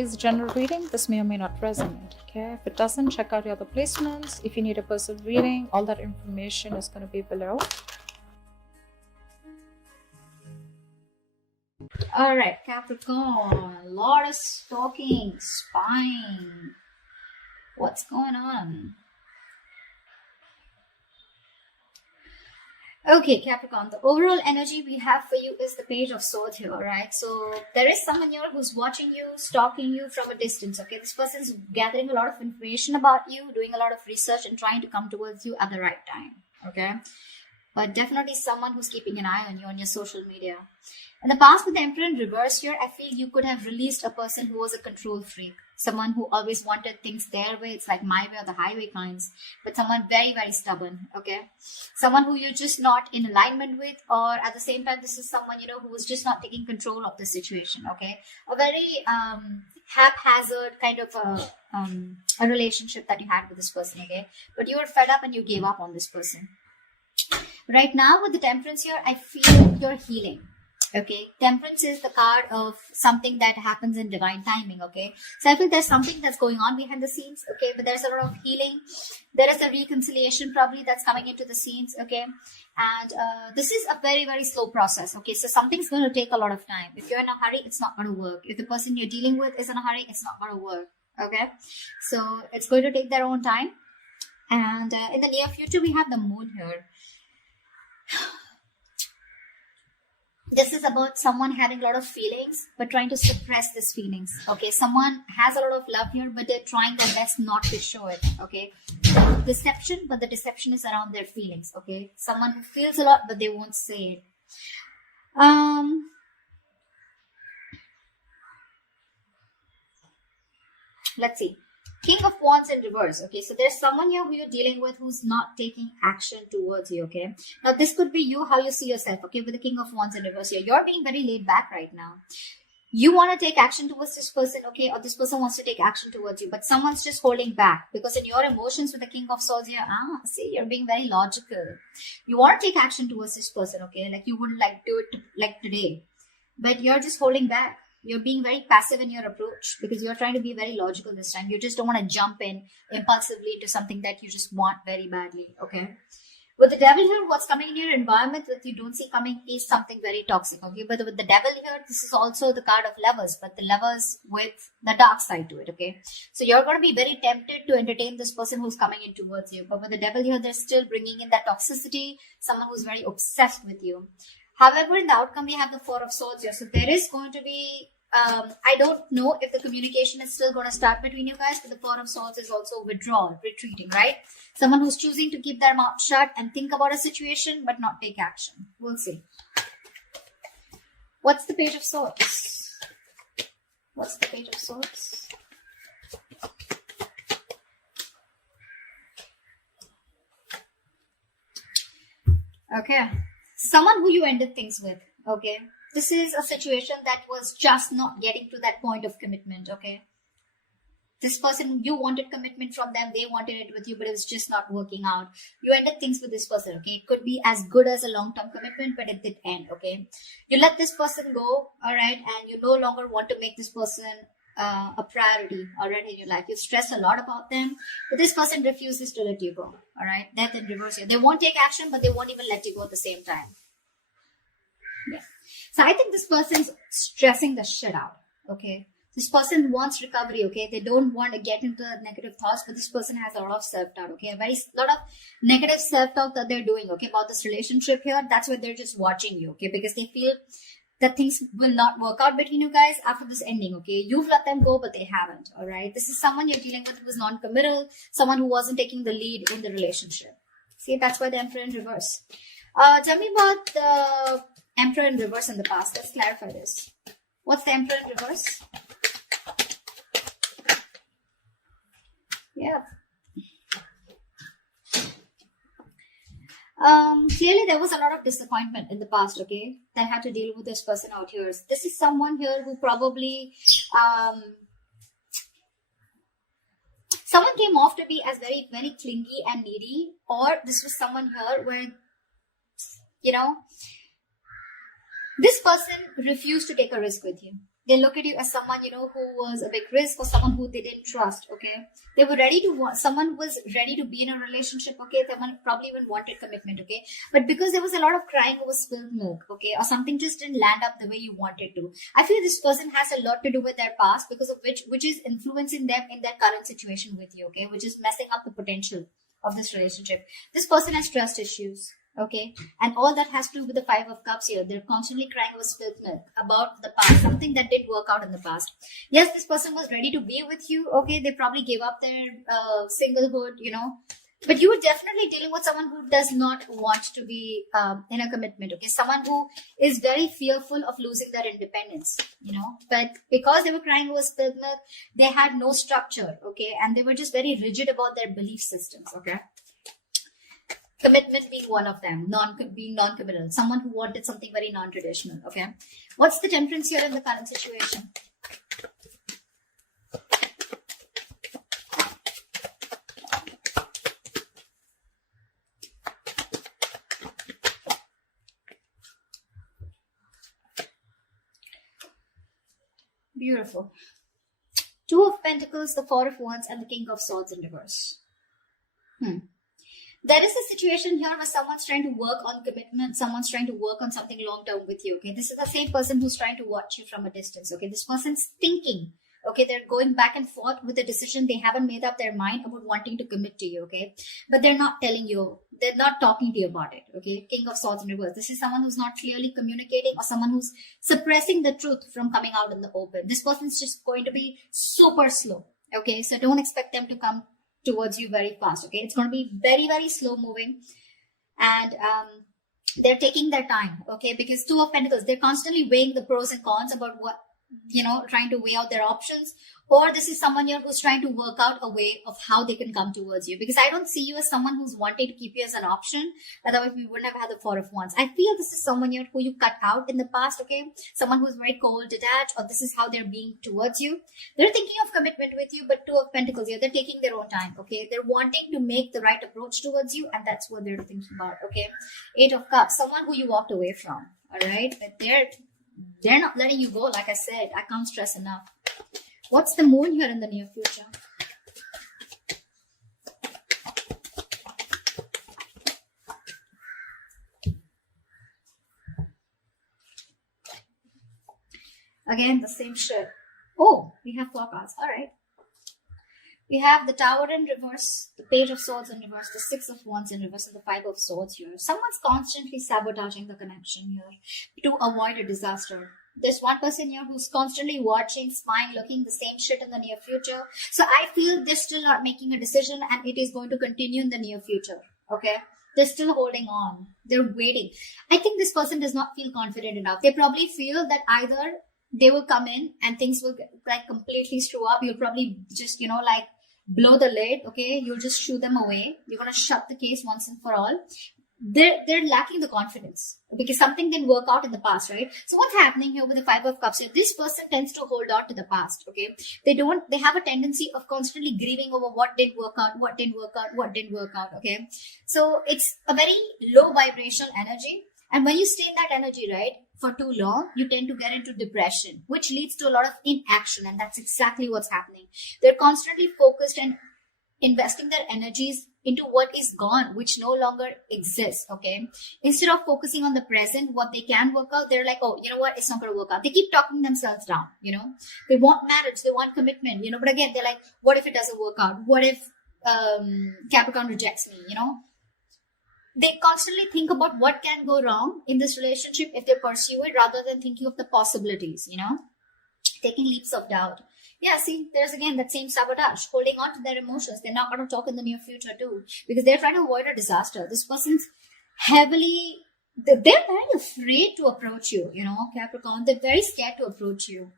is a general reading. This may or may not resonate. Okay, if it doesn't, check out your other placements. If you need a personal reading, all that information is going to be below. All right, Capricorn, a lot of stalking, spying. What's going on? Okay, Capricorn, the overall energy we have for you is the Page of Swords here, right? So there is someone here who's watching you, stalking you from a distance, okay? This person's gathering a lot of information about you, doing a lot of research and trying to come towards you at the right time, okay? But definitely someone who's keeping an eye on you on your social media. In the past, with the Emperor in reverse here, I feel you could have released a person who was a control freak. Someone who always wanted things their way. It's like my way or the highway kinds. But someone very, very stubborn, okay? Someone who you're just not in alignment with, or at the same time, this is someone, you know, who was just not taking control of the situation, okay? A very haphazard kind of a relationship that you had with this person, okay? But you were fed up and you gave up on this person. Right now, with the Temperance here, I feel you're healing. Okay, Temperance is the card of something that happens in divine timing, okay? So I feel there's something that's going on behind the scenes, okay? But there's a lot of healing. There is a reconciliation probably that's coming into the scenes, okay? And this is a very, very slow process, okay? So something's going to take a lot of time. If you're in a hurry, it's not going to work. If the person you're dealing with is in a hurry, it's not going to work, okay? So it's going to take their own time. And in the near future, we have the Moon here. This is about someone having a lot of feelings, but trying to suppress these feelings, okay? Someone has a lot of love here, but they're trying their best not to show it, okay? Deception, but the deception is around their feelings, okay? Someone who feels a lot, but they won't say it. Let's see. King of Wands in reverse, okay? So there's someone here who you're dealing with who's not taking action towards you, okay? Now, this could be you, how you see yourself, okay? With the King of Wands in reverse here. You're being very laid back right now. You want to take action towards this person, okay? Or this person wants to take action towards you, but someone's just holding back. Because in your emotions with the King of Swords here, see, you're being very logical. You want to take action towards this person, okay? Like you wouldn't like do it like today. But you're just holding back. You're being very passive in your approach because you're trying to be very logical this time. You just don't want to jump in impulsively to something that you just want very badly, okay? With the Devil here, what's coming in your environment that you don't see coming is something very toxic, okay? But with the Devil here, this is also the card of Lovers, but the Lovers with the dark side to it, okay? So you're going to be very tempted to entertain this person who's coming in towards you. But with the Devil here, they're still bringing in that toxicity, someone who's very obsessed with you. However, in the outcome, we have the Four of Swords here. So there is going to be, I don't know if the communication is still going to start between you guys, but the Four of Swords is also withdrawal, retreating, right? Someone who's choosing to keep their mouth shut and think about a situation, but not take action. We'll see. What's the Page of Swords? What's the Page of Swords? Okay. Someone who you ended things with, okay? This is a situation that was just not getting to that point of commitment, okay? This person, you wanted commitment from them, they wanted it with you, but it was just not working out. You ended things with this person, okay? It could be as good as a long-term commitment, but it did end, okay? You let this person go, all right? And you no longer want to make this person a priority, all right, in your life. You stress a lot about them, but this person refuses to let you go, all right? Death in reverse here. They won't take action, but they won't even let you go at the same time. Yeah. So I think this person's stressing the shit out, okay? This person wants recovery, okay? They don't want to get into negative thoughts, but this person has a lot of self-doubt, okay? A lot of negative self-doubt that they're doing, okay, about this relationship here. That's why they're just watching you, okay? Because they feel that things will not work out between you guys after this ending, okay? You've let them go, but they haven't, all right? This is someone you're dealing with who was non-committal, someone who wasn't taking the lead in the relationship. See, that's why the Emperor in reverse. Tell me about the Emperor in reverse in the past. Let's clarify this. What's the Emperor in reverse? Yeah. Clearly there was a lot of disappointment in the past, okay? That had to deal with this person out here. This is someone here who probably someone came off to be as very, very clingy and needy, or this was someone here where, you know, this person refused to take a risk with you. They look at you as someone, who was a big risk, or someone who they didn't trust, okay? They were ready to want, someone was ready to be in a relationship, okay? Someone probably even wanted commitment, okay? But because there was a lot of crying over spilled milk, okay? Or something just didn't land up the way you wanted to. I feel this person has a lot to do with their past, because of which is influencing them in their current situation with you, okay? Which is messing up the potential of this relationship. This person has trust issues. Okay, and all that has to do with the Five of Cups here. They're constantly crying over spilled milk about the past, something that didn't work out in the past. Yes, this person was ready to be with you. Okay, they probably gave up their singlehood, but you were definitely dealing with someone who does not want to be in a commitment. Okay, someone who is very fearful of losing their independence. But because they were crying over spilled milk, they had no structure. Okay, and they were just very rigid about their belief systems. Okay. Commitment being one of them, being non-committal, someone who wanted something very non-traditional, okay? What's the Temperance here in the current situation? Beautiful. Two of Pentacles, the Four of Wands, and the King of Swords in reverse. There is a situation here where someone's trying to work on commitment. Someone's trying to work on something long-term with you, okay? This is the same person who's trying to watch you from a distance, okay? This person's thinking, okay? They're going back and forth with a decision. They haven't made up their mind about wanting to commit to you, okay? But they're not telling you. They're not talking to you about it, okay? King of Swords in reverse. This is someone who's not clearly communicating, or someone who's suppressing the truth from coming out in the open. This person's just going to be super slow, okay? So don't expect them to come towards you very fast, okay? It's going to be very, very slow moving, and they're taking their time, okay? Because Two of Pentacles, they're constantly weighing the pros and cons about what, trying to weigh out their options. Or this is someone here who's trying to work out a way of how they can come towards you, because I don't see you as someone who's wanting to keep you as an option. Otherwise we wouldn't have had the Four of Wands. I feel this is someone here who you cut out in the past, okay? Someone who's very cold, detached, or this is how they're being towards you. They're thinking of commitment with you, but Two of Pentacles here, they're taking their own time, okay? They're wanting to make the right approach towards you, and that's what they're thinking about, okay? Eight of Cups, someone who you walked away from, all right? But they're not letting you go. Like I said, I can't stress enough. What's the Moon here in the near future? Again, the same shit. Oh, we have 4 cards. All right. We have the Tower in reverse, the Page of Swords in reverse, the Six of Wands in reverse, and the Five of Swords here. Someone's constantly sabotaging the connection here to avoid a disaster. There's one person here who's constantly watching, spying, looking the same shit in the near future. So I feel they're still not making a decision, and it is going to continue in the near future. Okay? They're still holding on. They're waiting. I think this person does not feel confident enough. They probably feel that either they will come in and things will completely screw up. You'll probably just, blow the lid, okay? You'll just shoo them away. You're going to shut the case once and for all. They're lacking the confidence because something didn't work out in the past, right? So what's happening here with the Five of Cups here? This person tends to hold on to the past, okay? They have a tendency of constantly grieving over what didn't work out, okay? So it's a very low vibrational energy. And when you stay in that energy, right, for too long, you tend to get into depression, which leads to a lot of inaction. And that's exactly what's happening. They're constantly focused and investing their energies into what is gone, which no longer exists, okay? Instead of focusing on the present, what they can work out, they're like, oh, you know what, it's not going to work out. They keep talking themselves down, They want marriage, they want commitment, but again, they're like, what if it doesn't work out? What if Capricorn rejects me, They constantly think about what can go wrong in this relationship if they pursue it, rather than thinking of the possibilities, taking leaps of doubt. Yeah, see, there's again that same sabotage, holding on to their emotions. They're not going to talk in the near future too, because they're trying to avoid a disaster. This person's they're very afraid to approach you, Capricorn. They're very scared to approach you.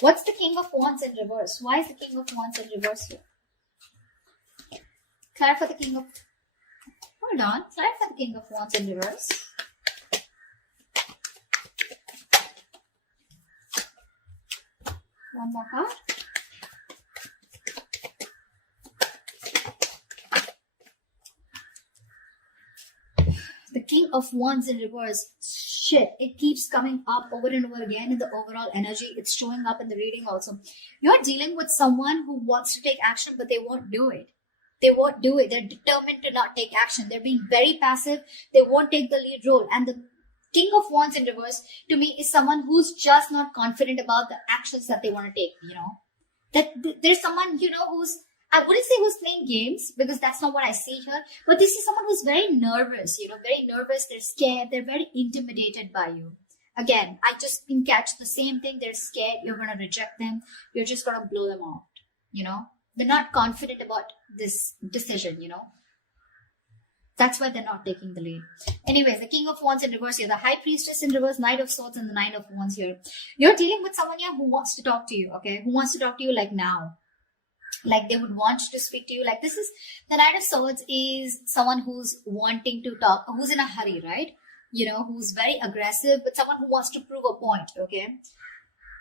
What's the King of Wands in reverse? Why is the King of Wands in reverse here? Clarify the King of... Hold on. Clarify the King of Wands in reverse. One more card. The King of Wands in reverse. shit, it keeps coming up over and over again in the overall energy. It's showing up in the reading also. You're dealing with someone who wants to take action, but they won't do it. They won't do it. They're determined to not take action. They're being very passive. They won't take the lead role. And the King of Wands in reverse, to me, is someone who's just not confident about the actions that they want to take, you know. That there's someone, you know, who's, I wouldn't say who's playing games, because that's not what I see here. But this is someone who's very nervous, you know, very nervous. They're scared. They're very intimidated by you. Again, I just can catch the same thing. They're scared. You're going to reject them. You're just going to blow them out, you know. They're not confident about this decision, you know. That's why they're not taking the lead. Anyways, the King of Wands in reverse here, the High Priestess in reverse, Knight of Swords, and the Nine of Wands here. You're dealing with someone here who wants to talk to you, okay? Who wants to talk to you like now. Like they would want to speak to you. Like this is, the Knight of Swords is someone who's wanting to talk, who's in a hurry, right? You know, who's very aggressive, but someone who wants to prove a point, okay?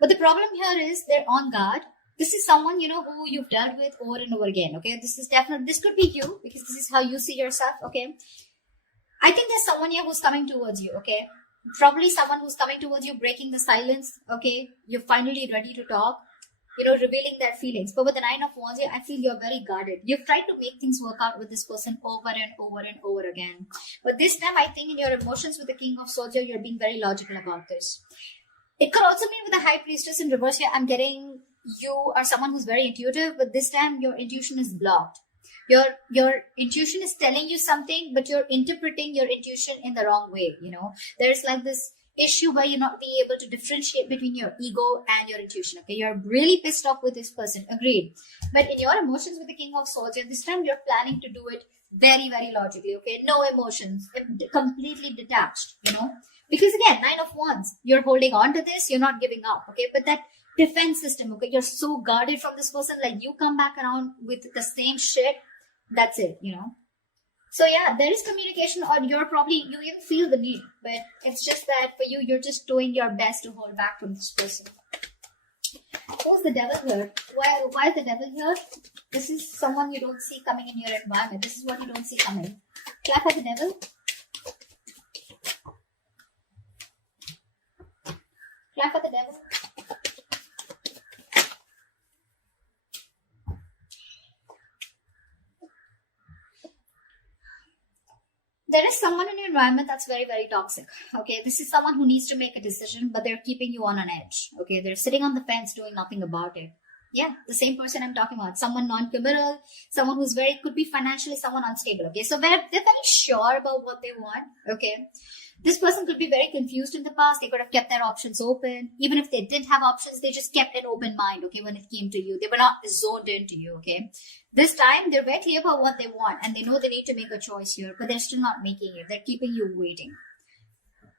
But the problem here is they're on guard. This is someone, you know, who you've dealt with over and over again, okay? This is definitely, this could be you, because this is how you see yourself, okay? I think there's someone here who's coming towards you, okay? Probably someone who's coming towards you, breaking the silence, okay? You're finally ready to talk, you know, revealing their feelings. But with the Nine of Wands here, I feel you're very guarded. You've tried to make things work out with this person over and over and over again. But this time, I think in your emotions with the King of Swords here, you're being very logical about this. It could also mean with the High Priestess in reverse here, I'm getting you are someone who's very intuitive, but this time your intuition is blocked. Your intuition is telling you something, but you're interpreting your intuition in the wrong way, you know. There's like this issue where you're not being able to differentiate between your ego and your intuition, okay? You're really pissed off with this person, agreed. But in your emotions with the King of Swords, and this time you're planning to do it very, very logically, okay? No emotions, completely detached, you know. Because again, Nine of Wands, you're holding on to this, you're not giving up, okay? But that defense system, okay, you're so guarded from this person, like you come back around with the same shit, that's it, you know. So yeah, there is communication, or you even feel the need, but it's just that for you, you're just doing your best to hold back from this person. Who's the Devil here? Why is the Devil here? This is someone you don't see coming in your environment. This is what you don't see coming. Clap at the Devil. Clap at the Devil. There is someone in your environment that's very, very toxic. Okay, this is someone who needs to make a decision, but they're keeping you on an edge. Okay, they're sitting on the fence doing nothing about it. Yeah, the same person I'm talking about. Someone non-committal, someone who's could be financially someone unstable. Okay, so they're very sure about what they want. Okay, this person could be very confused in the past. They could have kept their options open. Even if they didn't have options, they just kept an open mind. Okay, when it came to you, they were not zoned into you. Okay, this time they're very clear about what they want, and they know they need to make a choice here, but they're still not making it. They're keeping you waiting.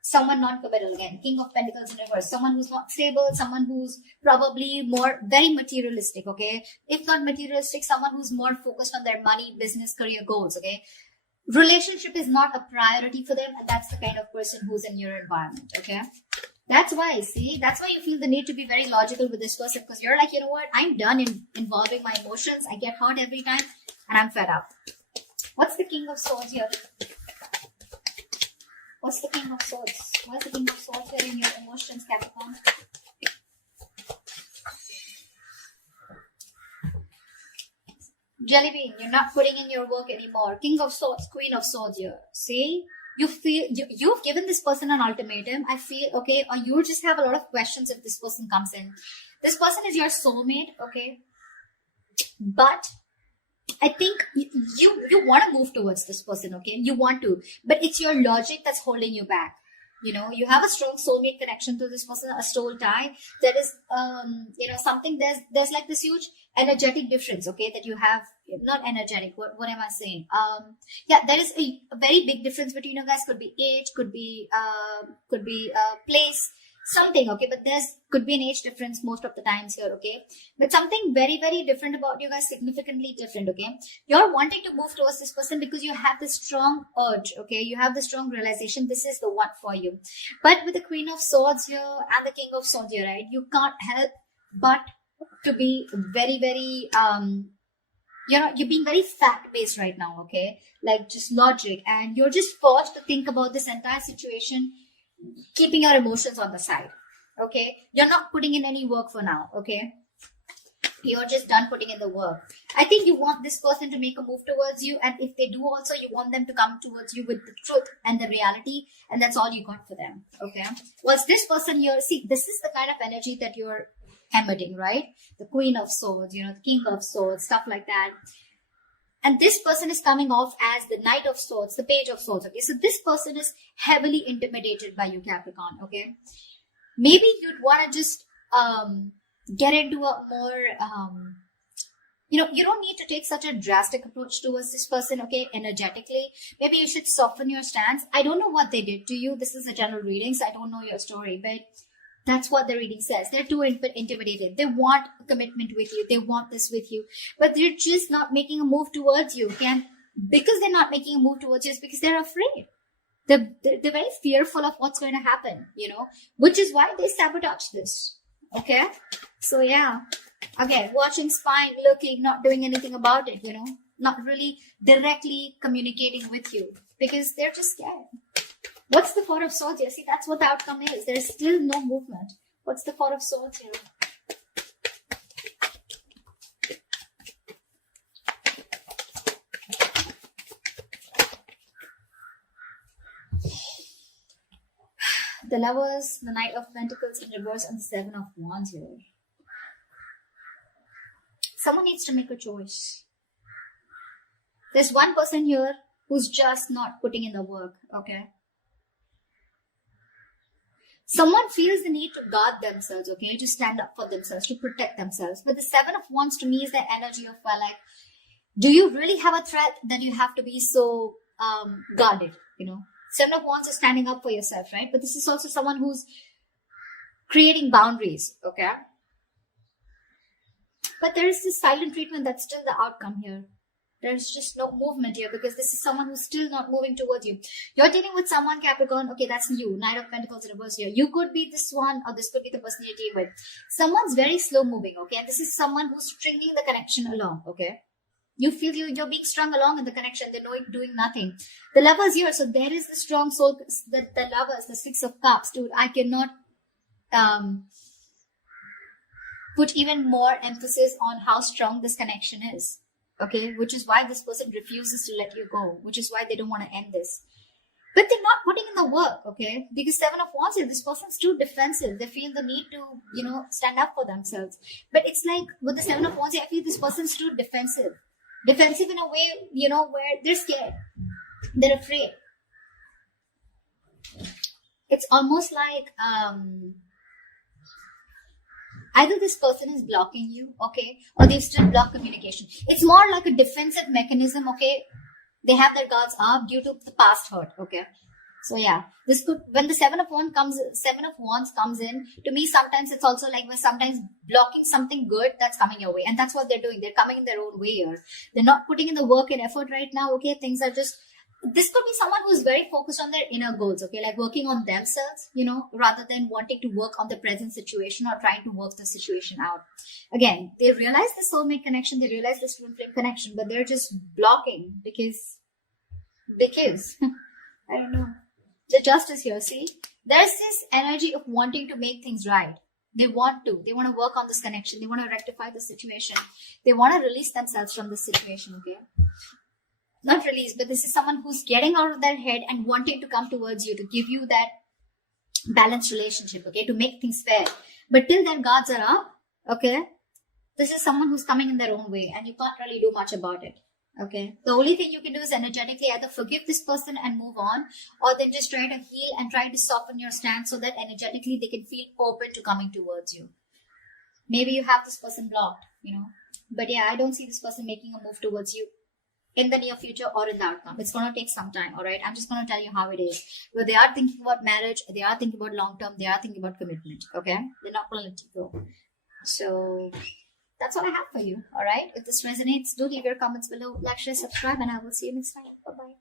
Someone non-committal again, King of Pentacles in reverse, someone who's not stable, someone who's probably very materialistic, okay? If not materialistic, someone who's more focused on their money, business, career goals, okay? Relationship is not a priority for them, and that's the kind of person who's in your environment, okay? That's why you feel the need to be very logical with this person, because you're like, you know what, I'm done involving my emotions. I get hurt every time, and I'm fed up. What's the King of Swords here? What's the King of Swords? What's the King of Swords here in your emotions, Capricorn? Jelly bean, you're not putting in your work anymore. King of Swords, Queen of Swords here. See? You feel, you've given this person an ultimatum. I feel, okay, or you just have a lot of questions if this person comes in. This person is your soulmate, okay? But I think you want to move towards this person, okay? You want to, but it's your logic that's holding you back. You know, you have a strong soulmate connection to this person, a soul tie. There is, you know, something, there's like this huge energetic difference, okay, that you have. Not energetic, what am I saying? Yeah, there is a very big difference between you guys. Could be age, could be place, something, okay, but could be an age difference most of the times here, okay, but something very, very different about you guys, significantly different, okay. You're wanting to move towards this person because you have this strong urge, okay, you have the strong realization this is the one for you. But with the Queen of Swords here and the King of Swords here, right, you can't help but to be very, very you're being very fact-based right now, okay, like just logic, and you're just forced to think about this entire situation keeping your emotions on the side. Okay, you're not putting in any work for now. Okay, you're just done putting in the work. I think you want this person to make a move towards you, and if they do also, you want them to come towards you with the truth and the reality, and that's all you got for them. Okay, was this person here? See, this is the kind of energy that you're emitting, right? The Queen of Swords, you know, the King of Swords, stuff like that. And this person is coming off as the Knight of Swords, the Page of Swords. Okay, so this person is heavily intimidated by you, Capricorn. Okay, maybe you'd want to just get into a more you know, you don't need to take such a drastic approach towards this person. Okay, energetically, maybe you should soften your stance. I don't know what they did to you. This is a general reading, so I don't know your story, but that's what the reading says. They're too intimidated. They want a commitment with you. They want this with you, but they're just not making a move towards you. Because they're not making a move towards you is because they're afraid. They're very fearful of what's going to happen, you know, which is why they sabotage this. Okay, so yeah, again, watching, spying, looking, not doing anything about it, you know, not really directly communicating with you because they're just scared. What's the Four of Swords here? See, that's what the outcome is. There's still no movement. What's the Four of Swords here? The Lovers, the Knight of Pentacles in reverse, and the Seven of Wands here. Someone needs to make a choice. There's one person here who's just not putting in the work, okay? Someone feels the need to guard themselves, okay? To stand up for themselves, to protect themselves. But the Seven of Wands to me is the energy of, well, like, do you really have a threat that you have to be so guarded, you know? Seven of Wands is standing up for yourself, right? But this is also someone who's creating boundaries, okay? But there is this silent treatment that's still the outcome here. There's just no movement here because this is someone who's still not moving towards you. You're dealing with someone, Capricorn. Okay, that's you. Knight of Pentacles in reverse here. You could be this one, or this could be the person you're dealing with. Someone's very slow moving, okay? And this is someone who's stringing the connection along, okay? You feel you're being strung along in the connection. They're doing nothing. The Lovers here. So there is the strong soul, the Lovers, the Six of Cups. Dude, I cannot put even more emphasis on how strong this connection is. Okay, which is why this person refuses to let you go, which is why they don't want to end this. But they're not putting in the work, okay? Because Seven of Wands here, this person's too defensive. They feel the need to, you know, stand up for themselves. But it's like with the Seven of Wands here, I feel this person's too defensive. Defensive in a way, you know, where they're scared. They're afraid. It's almost like either this person is blocking you, okay, or they've still blocked communication. It's more like a defensive mechanism, okay? They have their guards up due to the past hurt, okay? So yeah, this could, when the Seven of Wands comes in, to me sometimes it's also like we're sometimes blocking something good that's coming your way. And that's what they're doing. They're coming in their own way here. They're not putting in the work and effort right now, okay? Things are just, this could be someone who's very focused on their inner goals, okay? Like working on themselves, you know, rather than wanting to work on the present situation or trying to work the situation out. Again, they realize the soulmate connection, they realize the twin flame connection, but they're just blocking because I don't know. The Justice here, see? There's this energy of wanting to make things right. They want to work on this connection. They want to rectify the situation. They want to release themselves from this situation, okay? Not release, but this is someone who's getting out of their head and wanting to come towards you to give you that balanced relationship, okay? To make things fair. But till their guards are up, okay? This is someone who's coming in their own way and you can't really do much about it. Okay, the only thing you can do is energetically either forgive this person and move on, or then just try to heal and try to soften your stance so that energetically they can feel open to coming towards you. Maybe you have this person blocked, you know, but yeah, I don't see this person making a move towards you in the near future or in the outcome. It's going to take some time, all right? I'm just going to tell you how it is. But they are thinking about marriage, they are thinking about long term, they are thinking about commitment, okay? They're not going to let you go. So that's all I have for you, all right? If this resonates, do leave your comments below, like, share, subscribe, and I will see you next time. Bye-bye.